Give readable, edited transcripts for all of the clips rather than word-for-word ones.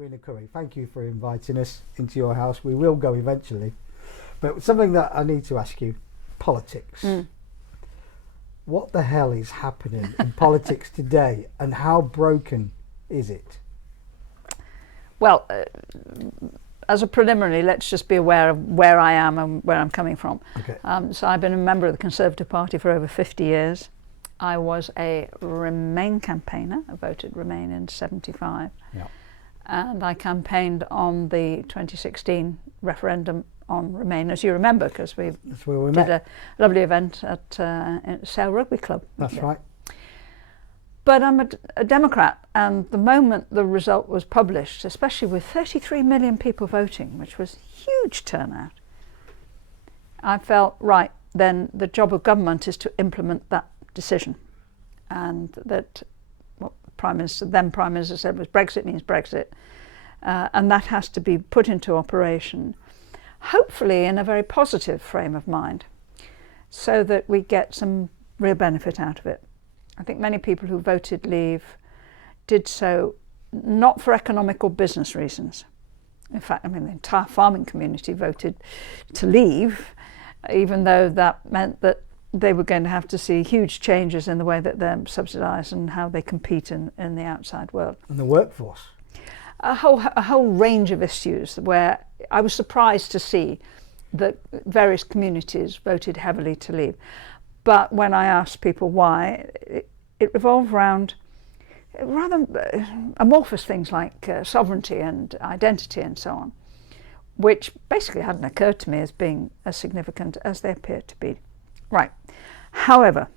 Edwina Currie, thank you for inviting us into your house. We will go eventually. But something that I need to ask you, politics. What the hell is happening in politics today, and how broken is it? Well, as a preliminary, let's just be aware of where I am and where I'm coming from. Okay. So I've been a member of the Conservative Party for over 50 years. I was a Remain campaigner. I voted Remain in '75. Yeah. And I campaigned on the 2016 referendum on Remain, as you remember, because we did a lovely event at Sale Rugby Club. That's right. But I'm a Democrat, and the moment the result was published, especially with 33 million people voting, which was a huge turnout, I felt, right, then the job of government is to implement that decision. And that what Prime Minister said was Brexit means Brexit, and that has to be put into operation, hopefully in a very positive frame of mind, so that we get some real benefit out of it. I think many people who voted Leave did so not for economic or business reasons. In fact, I mean, the entire farming community voted to leave, even though that meant that they were going to have to see huge changes in the way that they're subsidised and how they compete in the outside world. And the workforce. A whole range of issues where I was surprised to see that various communities voted heavily to leave. But when I asked people why, it revolved around rather amorphous things like sovereignty and identity and so on, which basically hadn't occurred to me as being as significant as they appear to be. Right. However,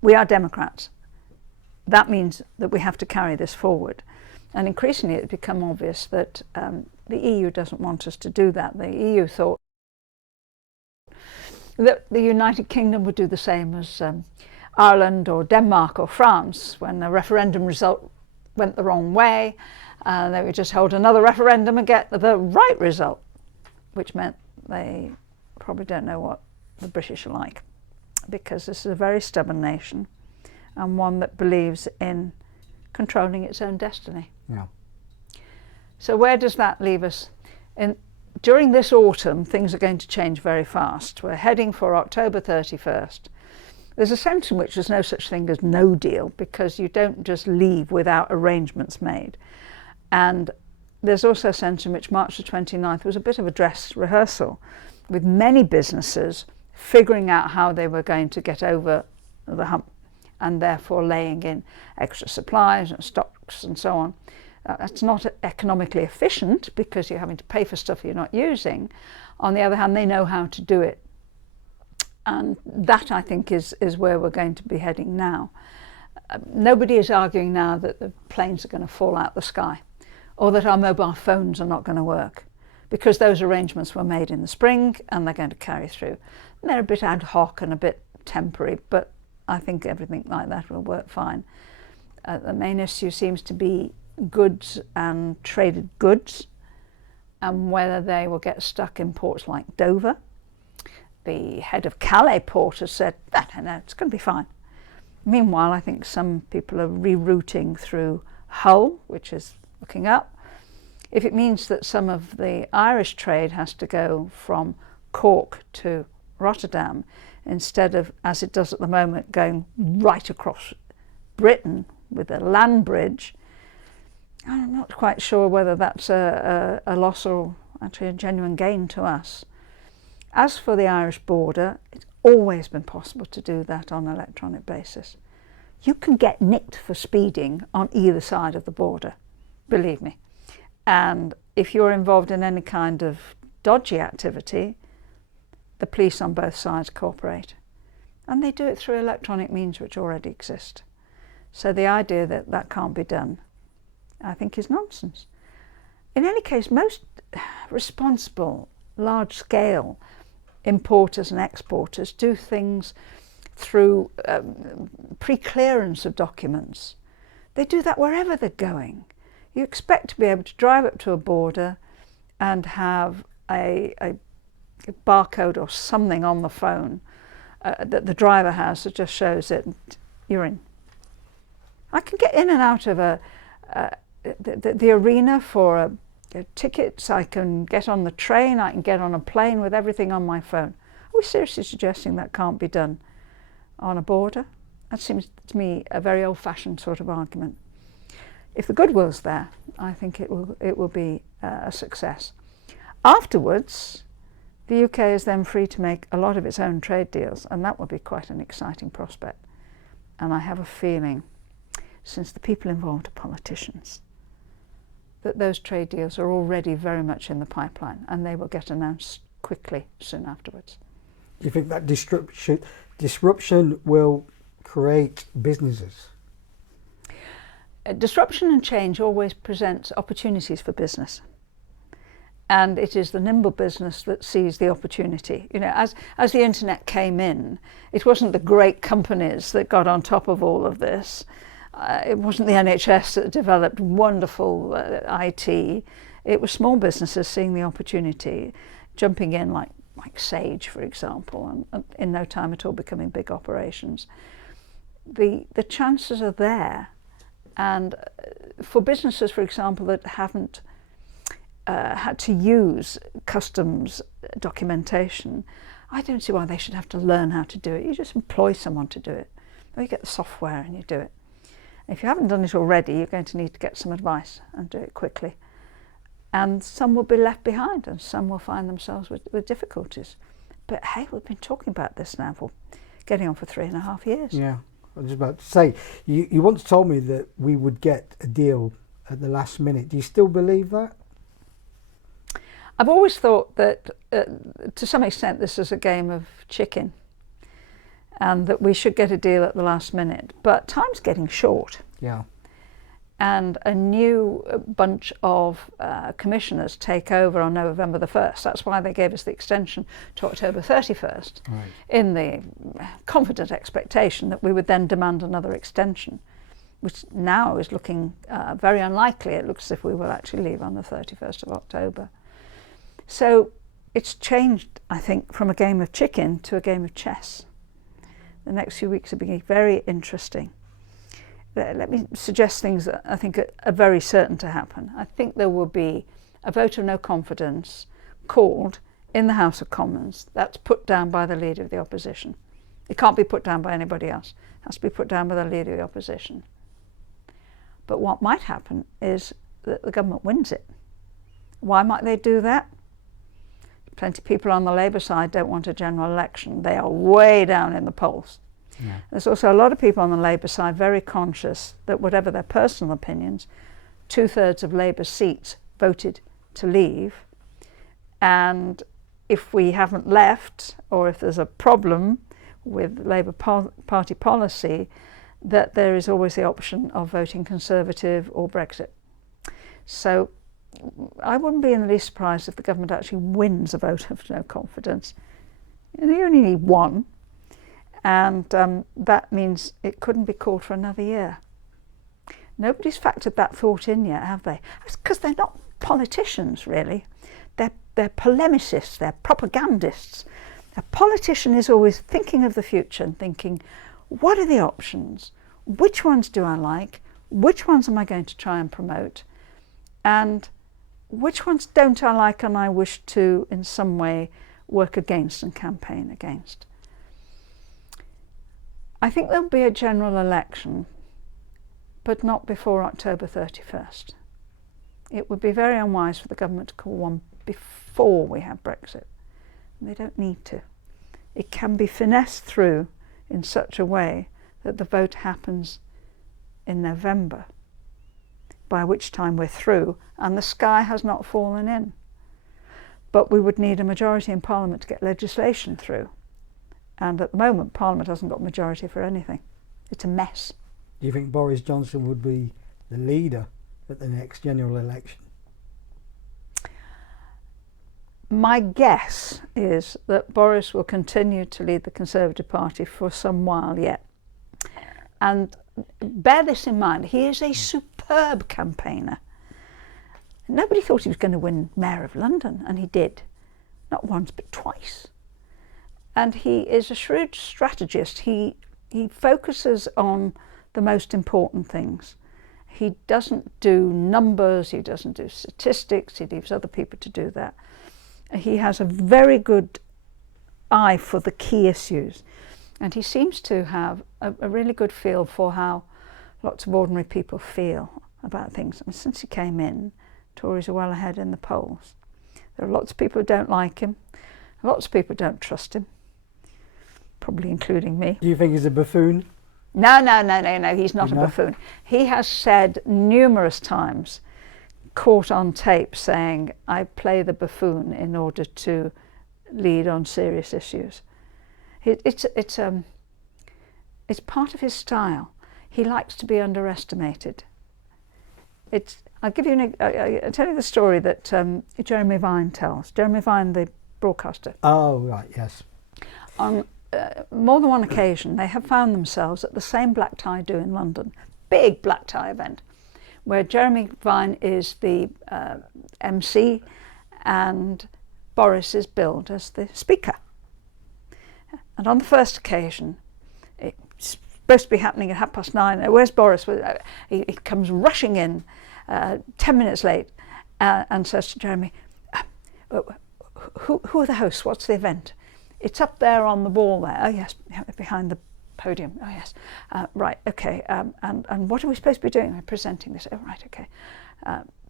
we are Democrats. That means that we have to carry this forward. And increasingly it's become obvious that the EU doesn't want us to do that. The EU thought that the United Kingdom would do the same as Ireland or Denmark or France. When the referendum result went the wrong way, they would just hold another referendum and get the right result, which meant they probably don't know what the British are like, because this is a very stubborn nation and one that believes in controlling its own destiny. Yeah. So where does that leave us? During this autumn, things are going to change very fast. We're heading for October 31st. There's a sense in which there's no such thing as no deal, because you don't just leave without arrangements made. And there's also a sense in which March the 29th was a bit of a dress rehearsal, with many businesses figuring out how they were going to get over the hump, and therefore laying in extra supplies and stocks and so on. It's not economically efficient because you're having to pay for stuff you're not using. On the other hand, they know how to do it. And that, I think, is where we're going to be heading now. Nobody is arguing now that the planes are going to fall out the sky, or that our mobile phones are not going to work, because those arrangements were made in the spring and they're going to carry through. And they're a bit ad hoc and a bit temporary, but I think everything like that will work fine. The main issue seems to be goods and traded goods, and whether they will get stuck in ports like Dover. The head of Calais port has said, no, it's going to be fine. Meanwhile, I think some people are rerouting through Hull, which is looking up. If it means that some of the Irish trade has to go from Cork to Rotterdam, instead of, as it does at the moment, going right across Britain with a land bridge, I'm not quite sure whether that's a loss or actually a genuine gain to us. As for the Irish border, it's always been possible to do that on an electronic basis. You can get nicked for speeding on either side of the border, believe me. And if you're involved in any kind of dodgy activity, the police on both sides cooperate. And they do it through electronic means which already exist. So the idea that that can't be done, I think, is nonsense. In any case, most responsible, large-scale importers and exporters do things through pre-clearance of documents. They do that wherever they're going. You expect to be able to drive up to a border and have a barcode or something on the phone that the driver has that just shows that you're in. I can get in and out of the arena for tickets. I can get on the train, I can get on a plane with everything on my phone. Are we seriously suggesting that can't be done on a border? That seems to me a very old-fashioned sort of argument. If the goodwill's there, I think it will be a success. Afterwards, the UK is then free to make a lot of its own trade deals, and that will be quite an exciting prospect. And I have a feeling, since the people involved are politicians, that those trade deals are already very much in the pipeline, and they will get announced quickly soon afterwards. Do you think that disruption will create businesses? Disruption and change always presents opportunities for business. And it is the nimble business that sees the opportunity. You know, as the internet came in, it wasn't the great companies that got on top of all of this. It wasn't the NHS that developed wonderful IT. It was small businesses seeing the opportunity, jumping in like Sage, for example, and in no time at all becoming big operations. The chances are there. And for businesses, for example, that haven't had to use customs documentation, I don't see why they should have to learn how to do it. You just employ someone to do it. Or you get the software and you do it. If you haven't done it already, you're going to need to get some advice and do it quickly. And some will be left behind and some will find themselves with difficulties. But hey, we've been talking about this now for getting on for 3.5 years. Yeah, I was about to say, you once told me that we would get a deal at the last minute. Do you still believe that? I've always thought that to some extent this is a game of chicken and that we should get a deal at the last minute. But time's getting short. Yeah. And a new bunch of commissioners take over on November the 1st. That's why they gave us the extension to October 31st, Right. in the confident expectation that we would then demand another extension, which now is looking very unlikely. It looks as if we will actually leave on the 31st of October. So it's changed, I think, from a game of chicken to a game of chess. The next few weeks are being very interesting. Let me suggest things that I think are very certain to happen. I think there will be a vote of no confidence called in the House of Commons. That's put down by the Leader of the Opposition. It can't be put down by anybody else. It has to be put down by the Leader of the Opposition. But what might happen is that the government wins it. Why might they do that? Plenty of people on the Labour side don't want a general election. They are way down in the polls. Yeah. There's also a lot of people on the Labour side very conscious that whatever their personal opinions, 2/3 of Labour seats voted to leave. And if we haven't left, or if there's a problem with Labour Party policy, that there is always the option of voting Conservative or Brexit. So I wouldn't be in the least surprised if the government actually wins a vote of no confidence. You only need one. And that means it couldn't be called for another year. Nobody's factored that thought in yet, have they? It's because they're not politicians, really. They're polemicists, they're propagandists. A politician is always thinking of the future and thinking, what are the options? Which ones do I like? Which ones am I going to try and promote? And which ones don't I like and I wish to, in some way, work against and campaign against? I think there'll be a general election, but not before October 31st. It would be very unwise for the government to call one before we have Brexit. And they don't need to. It can be finessed through in such a way that the vote happens in November, by which time we're through and the sky has not fallen in. But we would need a majority in Parliament to get legislation through. And at the moment, Parliament hasn't got a majority for anything. It's a mess. Do you think Boris Johnson would be the leader at the next general election? My guess is that Boris will continue to lead the Conservative Party for some while yet. And bear this in mind, he is a superb campaigner. Nobody thought he was going to win Mayor of London, and he did. Not once, but twice. And he is a shrewd strategist. He focuses on the most important things. He doesn't do numbers, he doesn't do statistics, he leaves other people to do that. He has a very good eye for the key issues, and he seems to have a really good feel for how lots of ordinary people feel about things. And since he came in, Tories are well ahead in the polls. There are lots of people who don't like him, lots of people who don't trust him, probably including me. Do you think he's a buffoon? No, he's not a buffoon. He has said numerous times, caught on tape, saying, I play the buffoon in order to lead on serious issues. It's part of his style. He likes to be underestimated. I'll tell you the story that Jeremy Vine tells. Jeremy Vine, the broadcaster. Oh, right, yes. On more than one occasion, they have found themselves at the same black tie do in London, big black tie event, where Jeremy Vine is the MC and Boris is billed as the speaker. And on the first occasion, it's supposed to be happening at 9:30. Where's Boris? He comes rushing in 10 minutes late and says to Jeremy, who are the hosts? What's the event? It's up there on the wall there. Oh yes, behind the podium. Oh yes, right, okay. And what are we supposed to be doing? We're presenting this. Oh right, okay.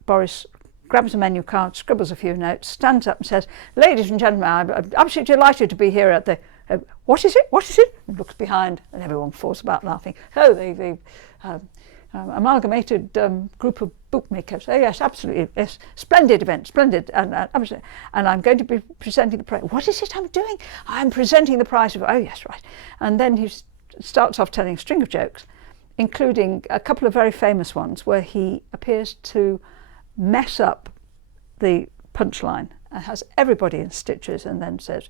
Boris grabs a menu card, scribbles a few notes, stands up and says, "Ladies and gentlemen, I'm absolutely delighted to be here at the." What is it? What is it? And looks behind, and everyone falls about laughing. Oh, the amalgamated group of bookmakers. Oh yes, absolutely, yes, splendid event, splendid, and I'm going to be presenting the prize. What is it I'm doing? I'm presenting the prize. Oh yes, right. And then he starts off telling a string of jokes, including a couple of very famous ones where he appears to mess up the punchline and has everybody in stitches, and then says,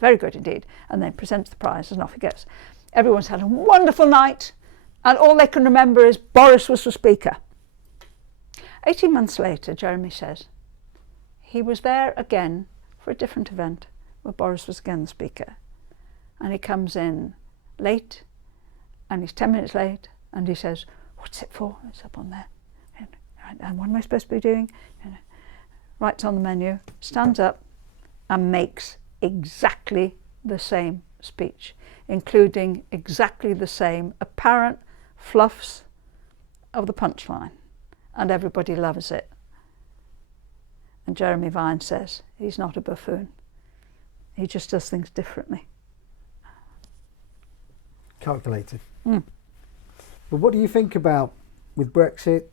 very good indeed, and then presents the prize, and off he goes. Everyone's had a wonderful night, and all they can remember is Boris was the speaker. 18 months later, Jeremy says, he was there again for a different event where Boris was again the speaker. And he comes in late, and he's 10 minutes late, and he says, what's it for? It's up on there. And what am I supposed to be doing? Writes on the menu, stands up, and makes exactly the same speech, including exactly the same apparent fluffs of the punchline, and everybody loves it. And Jeremy Vine says he's not a buffoon. He just does things differently. Calculated. But what do you think about with Brexit?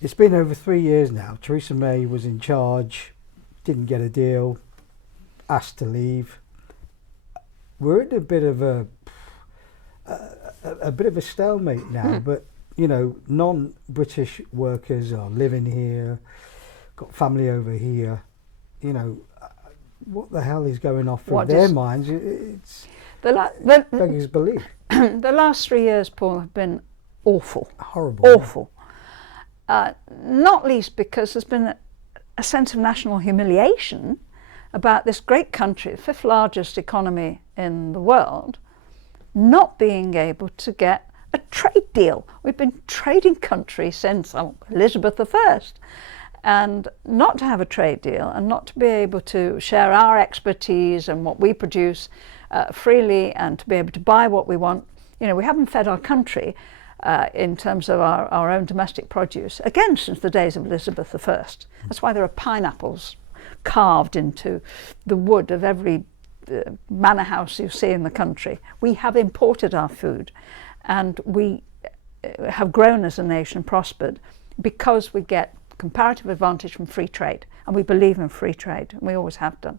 It's been over 3 years now. Theresa May was in charge, didn't get a deal, asked to leave. We're in a bit of a stalemate now. But you know, non-British workers are living here, got family over here. You know, what the hell is going off in their minds? It's beggars belief. The last 3 years, Paul, have been awful. Horrible. Awful. Not least because there's been a sense of national humiliation about this great country, the 5th largest economy in the world, not being able to get a trade deal. We've been trading country since Elizabeth I, and not to have a trade deal and not to be able to share our expertise and what we produce freely, and to be able to buy what we want. You know, we haven't fed our country in terms of our own domestic produce, again, since the days of Elizabeth I. That's why there are pineapples carved into the wood of every manor house you see in the country. We have imported our food, and we have grown as a nation, prospered, because we get comparative advantage from free trade, and we believe in free trade, and we always have done.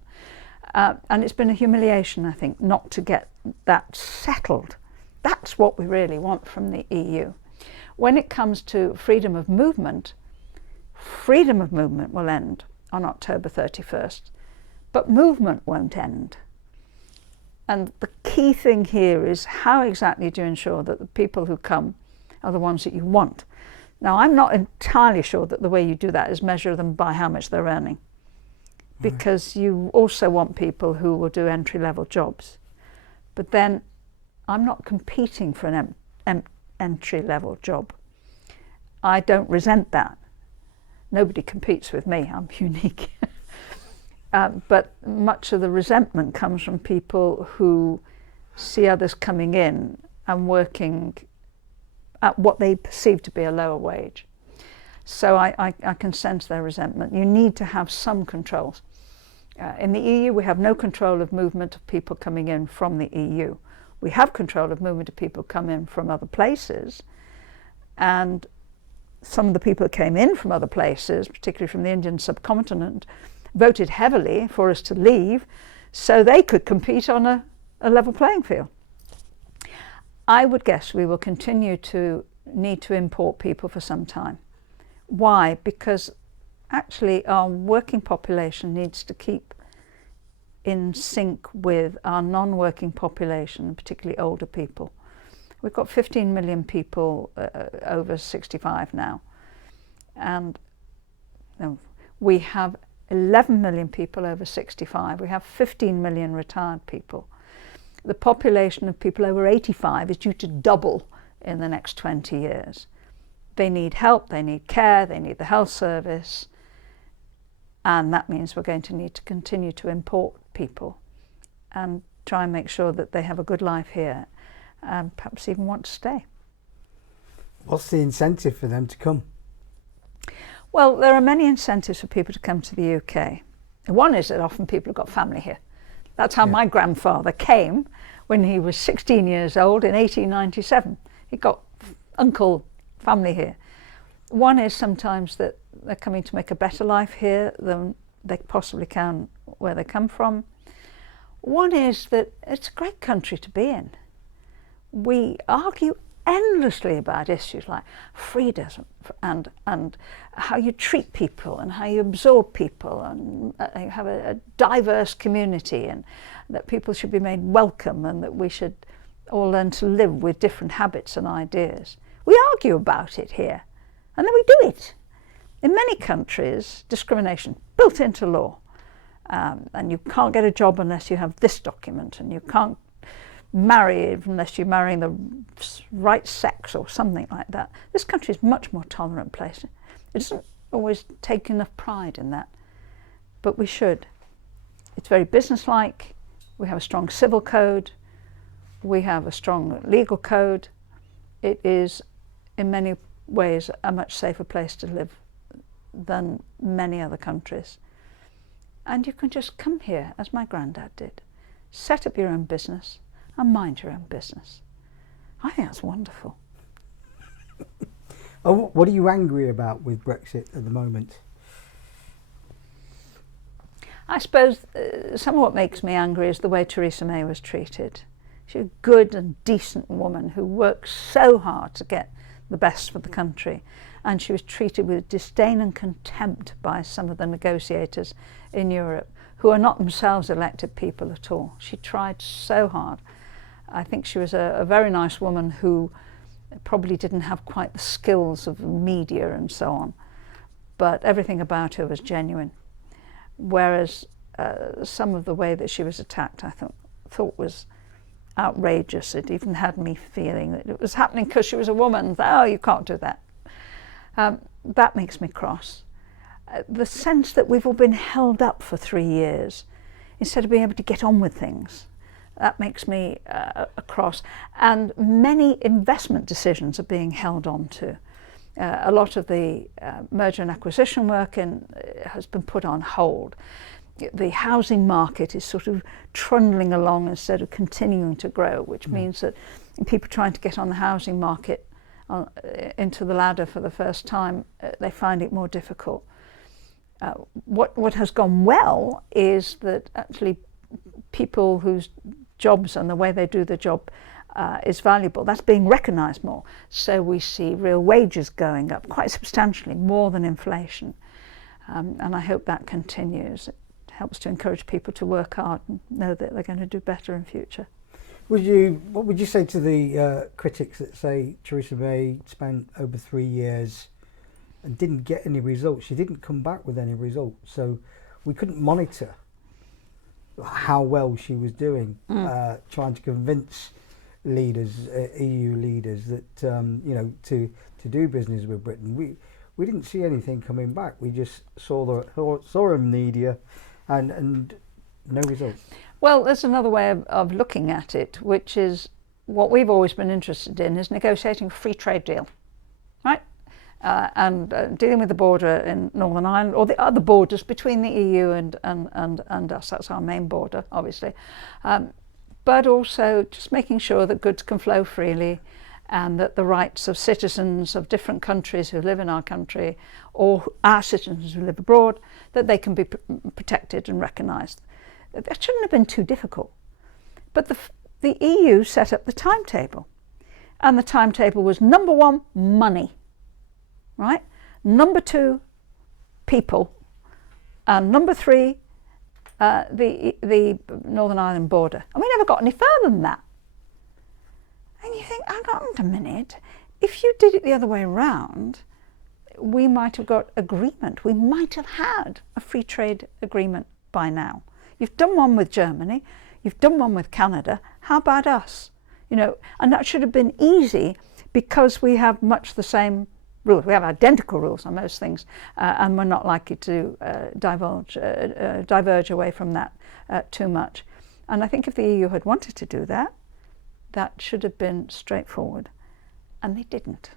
And it's been a humiliation, I think, not to get that settled. That's what we really want from the EU. When it comes to freedom of movement will end on October 31st, but movement won't end. And the key thing here is how exactly do you ensure that the people who come are the ones that you want? Now, I'm not entirely sure that the way you do that is measure them by how much they're earning, because you also want people who will do entry-level jobs. But then I'm not competing for an entry-level job. I don't resent that. Nobody competes with me, I'm unique. But much of the resentment comes from people who see others coming in and working at what they perceive to be a lower wage. So I can sense their resentment. You need to have some controls. In the EU, we have no control of movement of people coming in from the EU. We have control of movement of people coming in from other places, and some of the people that came in from other places, particularly from the Indian subcontinent, voted heavily for us to leave so they could compete on a level playing field. I would guess we will continue to need to import people for some time. Why? Because actually our working population needs to keep in sync with our non-working population, particularly older people. We've got 15 million people over 65 now, and we have 11 million people over 65. We have 15 million retired people. The population of people over 85 is due to double in the next 20 years. They need help, they need care, they need the health service, and that means we're going to need to continue to import people and try and make sure that they have a good life here and perhaps even want to stay. What's the incentive for them to come? Well, there are many incentives for people to come to the UK. One is that often people have got family here. That's how my grandfather came when he was 16 years old in 1897. He got uncle family here. One is sometimes that they're coming to make a better life here than they possibly can where they come from. One is that it's a great country to be in. We argue endlessly about issues like freedom and how you treat people and how you absorb people, and you have a diverse community, and that people should be made welcome, and that we should all learn to live with different habits and ideas. We argue about it here, and then we do it. In many countries, discrimination built into law, and you can't get a job unless you have this document, and you can't marry unless you're marrying the right sex or something like that. This country is a much more tolerant place. It doesn't always take enough pride in that, but we should. It's very businesslike. We have a strong civil code. We have a strong legal code. It is, in many ways, a much safer place to live than many other countries. And you can just come here, as my granddad did, set up your own business and mind your own business. I think that's wonderful. Oh, what are you angry about with Brexit at the moment? I suppose some of what makes me angry is the way Theresa May was treated. She's a good and decent woman who worked so hard to get the best for the country, and she was treated with disdain and contempt by some of the negotiators in Europe, who are not themselves elected people at all. She tried so hard. I think she was a very nice woman who probably didn't have quite the skills of media and so on, but everything about her was genuine. Whereas some of the way that she was attacked, I thought was outrageous. It even had me feeling that it was happening because she was a woman. Oh, you can't do that. That makes me cross. The sense that we've all been held up for 3 years instead of being able to get on with things, that makes me cross. And many investment decisions are being held on to. A lot of the merger and acquisition work has been put on hold. The housing market is sort of trundling along instead of continuing to grow, which means that people trying to get on the housing market into the ladder for the first time, they find it more difficult. What has gone well is that actually people whose jobs and the way they do the job is valuable, that's being recognised more. So we see real wages going up quite substantially, more than inflation. And I hope that continues. It helps to encourage people to work hard and know that they're going to do better in future. What would you say to the critics that say Theresa May spent over 3 years and didn't get any results? She didn't come back with any results, so we couldn't monitor how well she was doing, trying to convince leaders, EU leaders, that you know, to do business with Britain. We didn't see anything coming back. We just saw in media, and no results. Well, there's another way of looking at it, which is what we've always been interested in, is negotiating a free trade deal, right? And dealing with the border in Northern Ireland, or the other borders between the EU and us. That's our main border, obviously. But also just making sure that goods can flow freely, and that the rights of citizens of different countries who live in our country, or our citizens who live abroad, that they can be protected and recognised. That shouldn't have been too difficult. But the EU set up the timetable. And the timetable was, number one, money, right? Number two, people. And number three, the Northern Ireland border. And we never got any further than that. And you think, hang on a minute, if you did it the other way around, we might have got agreement. We might have had a free trade agreement by now. You've done one with Germany, you've done one with Canada, how about us? You know, and that should have been easy, because we have much the same rules. We have identical rules on most things, and we're not likely to diverge away from that too much. And I think if the EU had wanted to do that, that should have been straightforward, and they didn't.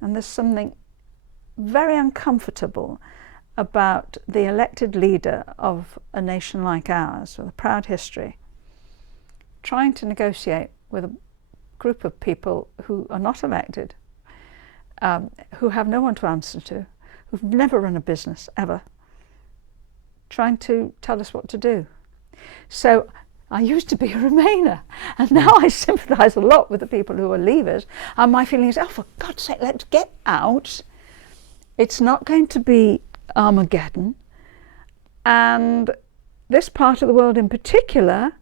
And there's something very uncomfortable about the elected leader of a nation like ours, with a proud history, trying to negotiate with a group of people who are not elected, who have no one to answer to, who've never run a business ever, trying to tell us what to do. So I used to be a Remainer, and now I sympathise a lot with the people who are Leavers, and my feeling is, oh, for God's sake, let's get out. It's not going to be Armageddon, and this part of the world in particular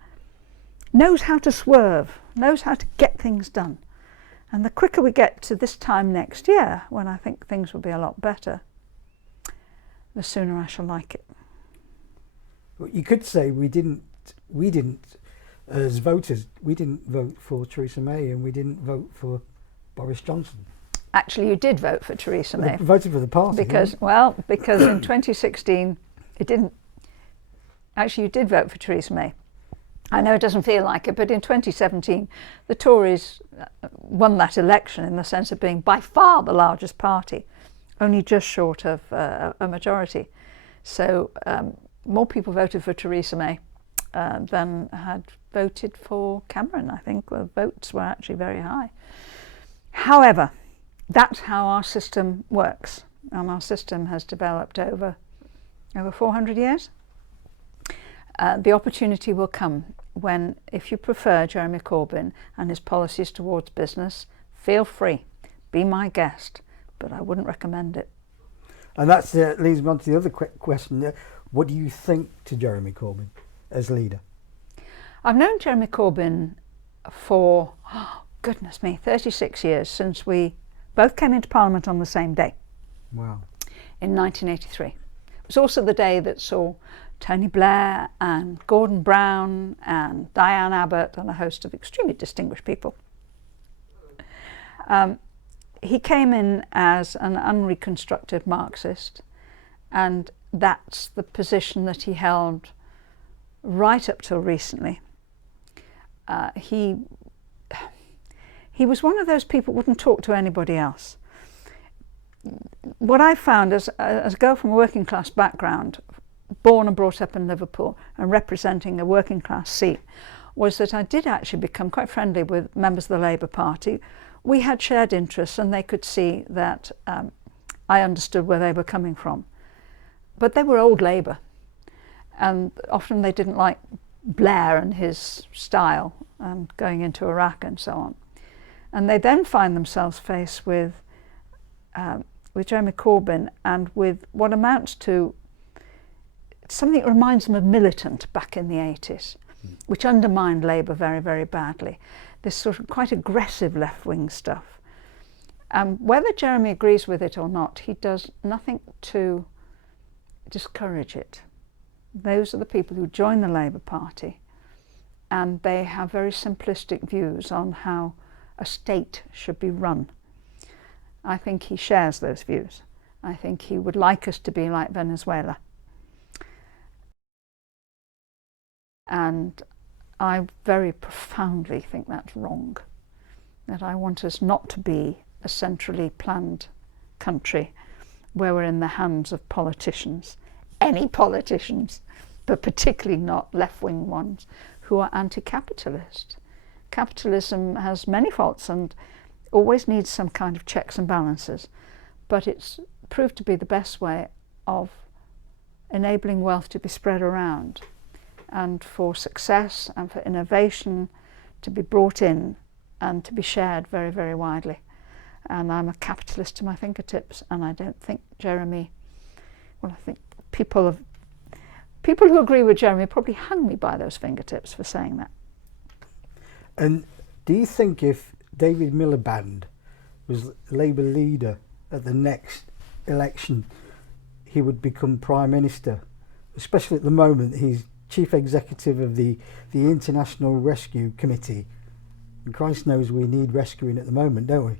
knows how to swerve, knows how to get things done. And the quicker we get to this time next year, when I think things will be a lot better, the sooner I shall like it. Well, you could say we didn't as voters, we didn't vote for Theresa May, and we didn't vote for Boris Johnson. Actually, you did vote for Theresa May. Voted for the party. Because in 2016, it didn't. Actually, you did vote for Theresa May. I know it doesn't feel like it, but in 2017, the Tories won that election in the sense of being by far the largest party, only just short of a majority. So more people voted for Theresa May than had voted for Cameron, I think. The votes were actually very high. However, that's how our system works, and our system has developed over 400 years. The opportunity will come when, if you prefer Jeremy Corbyn and his policies towards business, feel free, be my guest, but I wouldn't recommend it. And that leads me on to the other question. What do you think to Jeremy Corbyn as leader? I've known Jeremy Corbyn for, goodness me, 36 years, since we both came into Parliament on the same day. Wow. In 1983. It was also the day that saw Tony Blair and Gordon Brown and Diane Abbott and a host of extremely distinguished people. He came in as an unreconstructed Marxist, and that's the position that he held right up till recently. He was one of those people who wouldn't talk to anybody else. What I found as a girl from a working class background, born and brought up in Liverpool and representing a working class seat, was that I did actually become quite friendly with members of the Labour Party. We had shared interests, and they could see that I understood where they were coming from. But they were old Labour, and often they didn't like Blair and his style and going into Iraq and so on. And they then find themselves faced with Jeremy Corbyn and with what amounts to something that reminds them of Militant back in the 80s, which undermined Labour very, very badly. This sort of quite aggressive left-wing stuff. Whether Jeremy agrees with it or not, he does nothing to discourage it. Those are the people who join the Labour Party, and they have very simplistic views on how a state should be run. I think he shares those views. I think he would like us to be like Venezuela. And I very profoundly think that's wrong. That I want us not to be a centrally planned country where we're in the hands of politicians, any politicians, but particularly not left-wing ones who are anti-capitalist. Capitalism has many faults and always needs some kind of checks and balances, but it's proved to be the best way of enabling wealth to be spread around and for success and for innovation to be brought in and to be shared very, very widely. And I'm a capitalist to my fingertips, and I don't think Jeremy, well, I think people who agree with Jeremy probably hung me by those fingertips for saying that. And do you think if David Miliband was Labour leader at the next election, he would become Prime Minister? Especially at the moment, he's Chief Executive of the International Rescue Committee. And Christ knows we need rescuing at the moment, don't we?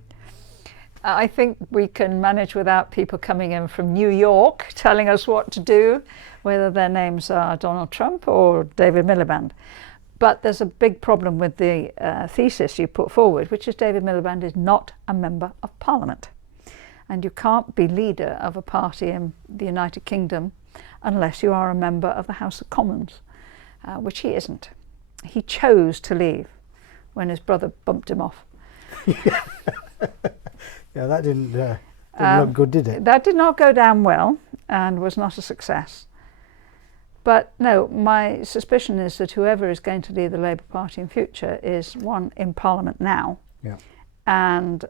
I think we can manage without people coming in from New York telling us what to do, whether their names are Donald Trump or David Miliband. But there's a big problem with the thesis you put forward, which is David Miliband is not a member of Parliament. And you can't be leader of a party in the United Kingdom unless you are a member of the House of Commons, which he isn't. He chose to leave when his brother bumped him off. Yeah, that didn't look good, did it? That did not go down well and was not a success. But no, my suspicion is that whoever is going to lead the Labour Party in future is, one, in Parliament now, yeah, and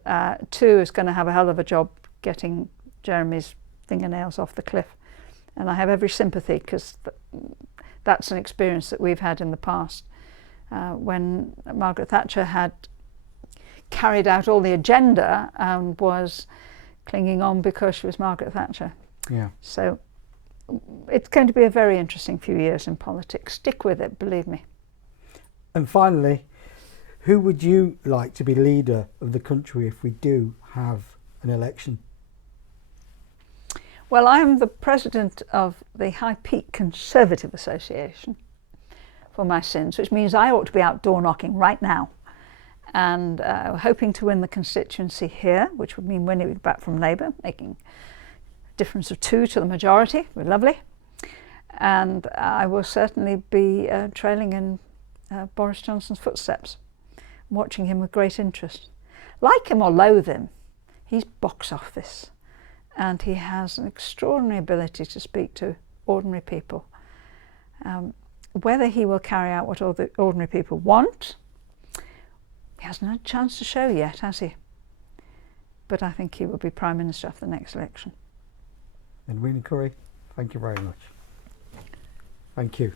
two, is going to have a hell of a job getting Jeremy's fingernails off the cliff. And I have every sympathy, because that's an experience that we've had in the past when Margaret Thatcher had carried out all the agenda and was clinging on because she was Margaret Thatcher. Yeah. So it's going to be a very interesting few years in politics. Stick with it, believe me. And finally, who would you like to be leader of the country if we do have an election? Well, I'm the president of the High Peak Conservative Association for my sins, which means I ought to be out door knocking right now and hoping to win the constituency here, which would mean winning back from Labour, making a difference of 2 to the majority. We're lovely. And I will certainly be trailing in Boris Johnson's footsteps, watching him with great interest. Like him or loathe him, he's box office. And he has an extraordinary ability to speak to ordinary people. Whether he will carry out what all the ordinary people want, he hasn't had a chance to show yet, has he? But I think he will be Prime Minister after the next election. Edwina Currie, thank you very much. Thank you.